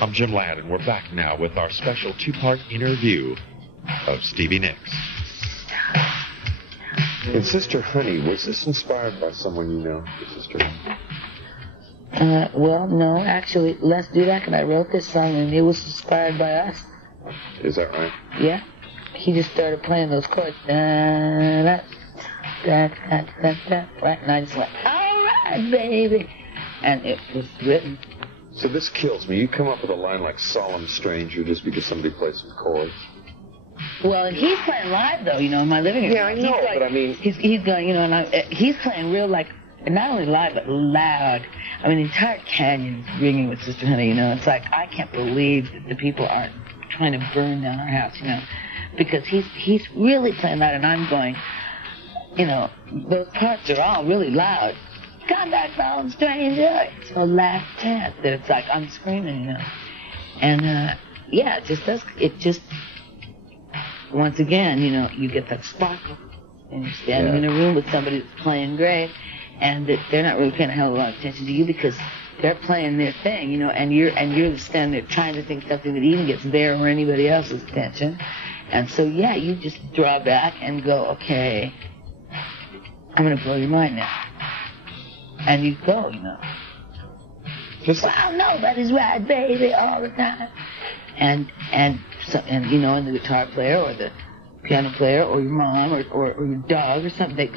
I'm Jim Ladd, and we're back now with our special two-part interview of Stevie Nicks. And Sister Honey, was this inspired by someone you know, Sister? Well, no, actually, Les Dudek and I wrote this song, and it was inspired by us. Is that right? Yeah. He just started playing those chords. Right? And I just went, all right, baby. And it was written. So this kills me. You come up with a line like Solemn Stranger just because somebody plays some chords. Well, and he's playing live, though, in my living room. Yeah, I know, but I mean... He's going, and he's playing real, not only live, but loud. I mean, the entire canyon is ringing with Sister Honey, It's like, I can't believe that the people aren't trying to burn down our house, Because he's really playing loud, and I'm going, those parts are all really loud. Come back, Solemn Stranger. It's the last chance that it's like I'm screaming, And, it just does, once again, you get that sparkle, and you're standing in a room with somebody that's playing great, and that they're not really paying a hell of a lot of attention to you because they're playing their thing, and you're standing there trying to think something that even gets their or anybody else's attention, and so you just draw back and go, okay, I'm gonna blow your mind now, and you go, well, nobody's right, baby, all the time, and the guitar player or the piano player or your mom or your dog or something, they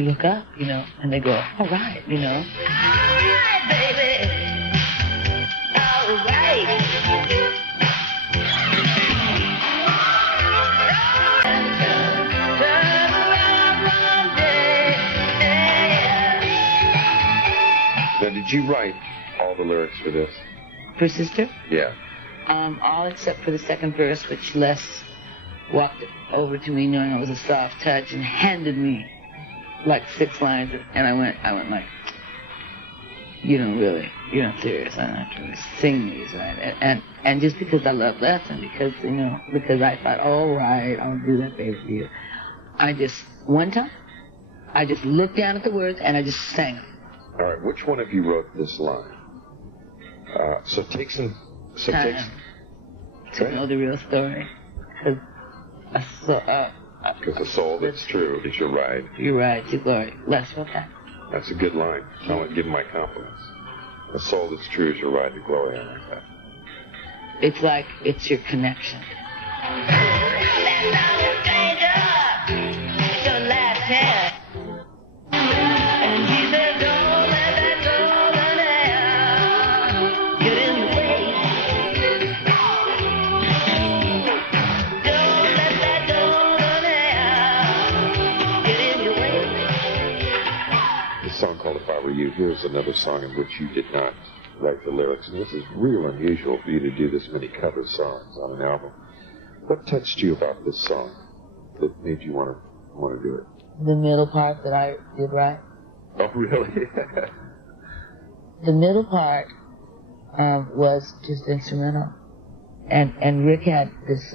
look up, and they go, all right, all right, baby, all right. Now, did you write all the lyrics for this? For Sister? Yeah. All except for the second verse, which Les walked over to me knowing it was a soft touch and handed me like 6 lines, and I went like, you're not serious, I'm not trying to sing these, right? And just because I love Les and because I thought, all right, I'll do that baby for you. One time, I just looked down at the words and I just sang them. All right, which one of you wrote this line? Take time to know the real story. Because the soul that's true is your ride. Your ride to glory. Les wrote that. That's a good line. I want to give him my compliments. The soul that's true is your ride to glory. I like that. It's like it's your connection. It's your last chance. And he said, don't let that golden hair get in the way. Don't let that golden hair get in your way. The song called If I Were You. Here's another song in which you did not write the lyrics. And this is real unusual for you to do this many cover songs on an album. What touched you about this song that made you want to do it? The middle part that I did right. Oh, really? The middle part was just instrumental. And Rick had this,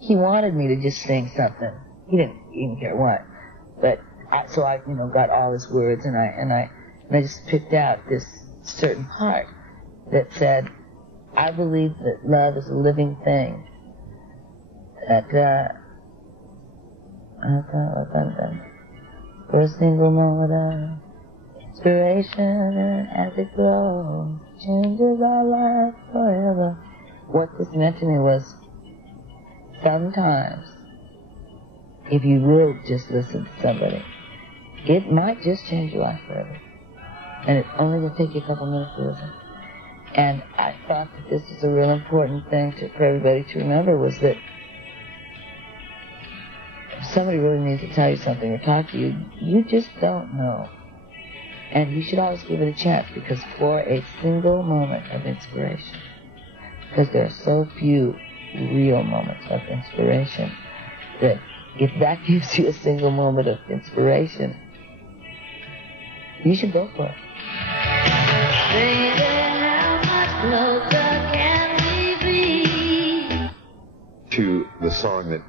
he wanted me to just sing something. He didn't even care what. But I got all his words and I just picked out this certain part that said, I believe that love is a living thing. That, for a single moment of inspiration, as it grows, changes our life forever. What this meant to me was, sometimes, if you will just listen to somebody, it might just change your life forever. And it's only going to take you a couple minutes to listen. And I thought that this is a real important thing for everybody to remember, was that if somebody really needs to tell you something or talk to you, you just don't know. And you should always give it a chance, because for a single moment of inspiration, because there are so few real moments of inspiration, that if that gives you a single moment of inspiration, you should go for it. Baby, how much closer can we be? To the song that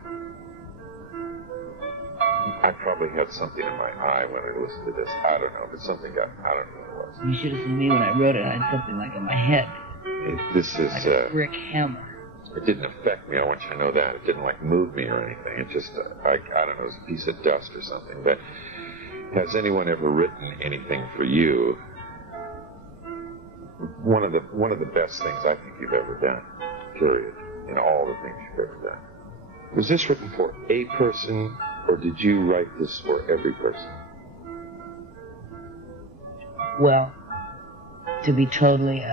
I probably had something in my eye when I listened to this. I don't know, but something got, I don't know what it was. You should have seen me when I wrote it. I had something like in my head. This is... like a brick hammer. It didn't affect me, I want you to know that. It didn't, like, move me or anything. It just, I don't know, it was a piece of dust or something. But has anyone ever written anything for you? One of the best things I think you've ever done, period, in all the things you've ever done. Was this written for a person, or did you write this for every person? Well, to be totally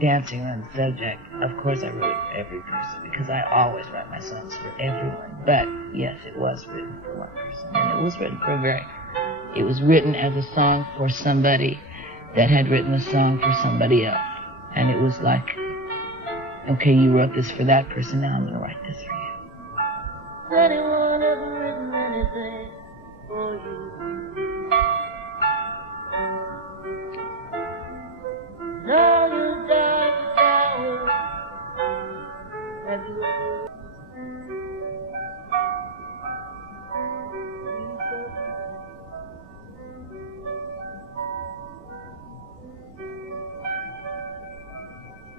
dancing on the subject, of course I wrote it for every person, because I always write my songs for everyone. But yes, it was written for one person, and it was written for it was written as a song for somebody that had written a song for somebody else. And it was like, okay, you wrote this for that person, now I'm going to write this for you. Has anyone ever written anything for you? Now you down. Have you ever?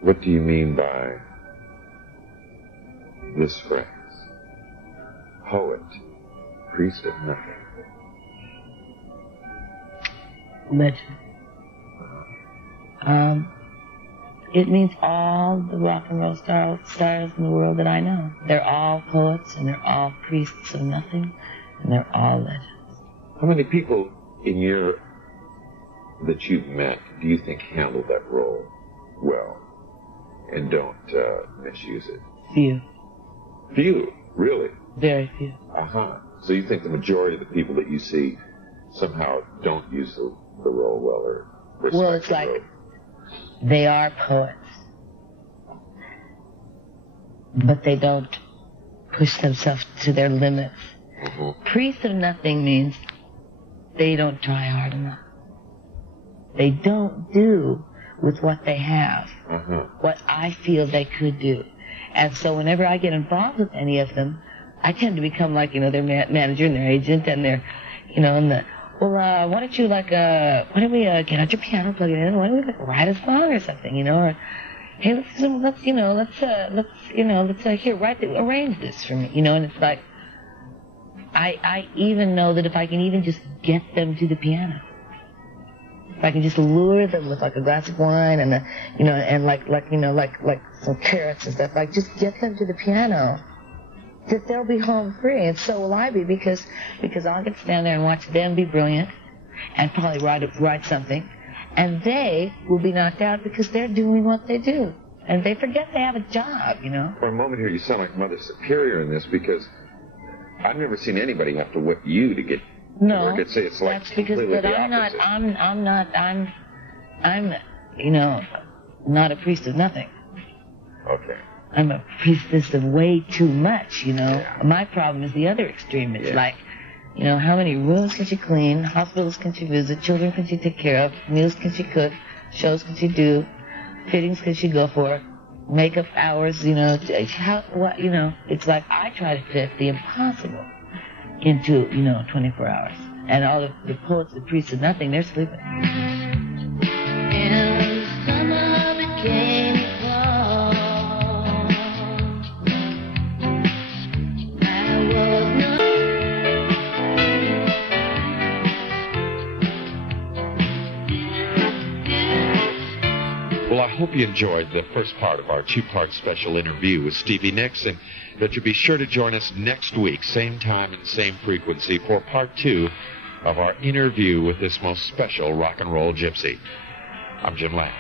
What do you mean by this phrase? Poet, priest of nothing. Legend. It means all the rock and roll stars in the world that I know. They're all poets, and they're all priests of nothing, and they're all legends. How many people that you've met do you think handle that role well and don't misuse it? Few. Few? Really? Very few. Uh-huh. So you think the majority of the people that you see somehow don't use the role well, or respect Well, it's the like role? they are poets, but they don't push themselves to their limits. Mm-hmm. Priests of nothing means they don't try hard enough. They don't do with what they have what I feel they could do. And so whenever I get involved with any of them, I tend to become like, their manager and their agent and their, why don't you why don't we get out your piano, plug it in, why don't we write a song or something, or hey, let's arrange this for me, and it's like, I even know that if I can even just get them to the piano, if I can just lure them with like a glass of wine and like some carrots and stuff, like just get them to the piano, that they'll be home free, and so will I be, because I'll get to stand there and watch them be brilliant and probably write something, and they will be knocked out because they're doing what they do, and they forget they have a job, For a moment here, you sound like Mother Superior in this, because I've never seen anybody have to whip you to get. No, it's like that's because completely the I'm opposite. I'm not a priest of nothing. Okay. I'm a priestess of way too much, Yeah. My problem is the other extreme. It's like, how many rooms can she clean, hospitals can she visit, children can she take care of, meals can she cook, shows can she do, fittings can she go for, makeup hours, it's like I try to fit the impossible into, 24 hours. And all of the poets, the priests of nothing, they're sleeping. Well, I hope you enjoyed the first part of our two-part special interview with Stevie Nicks, and that you'll be sure to join us next week, same time and same frequency, for part 2 of our interview with this most special rock and roll gypsy. I'm Jim Lang.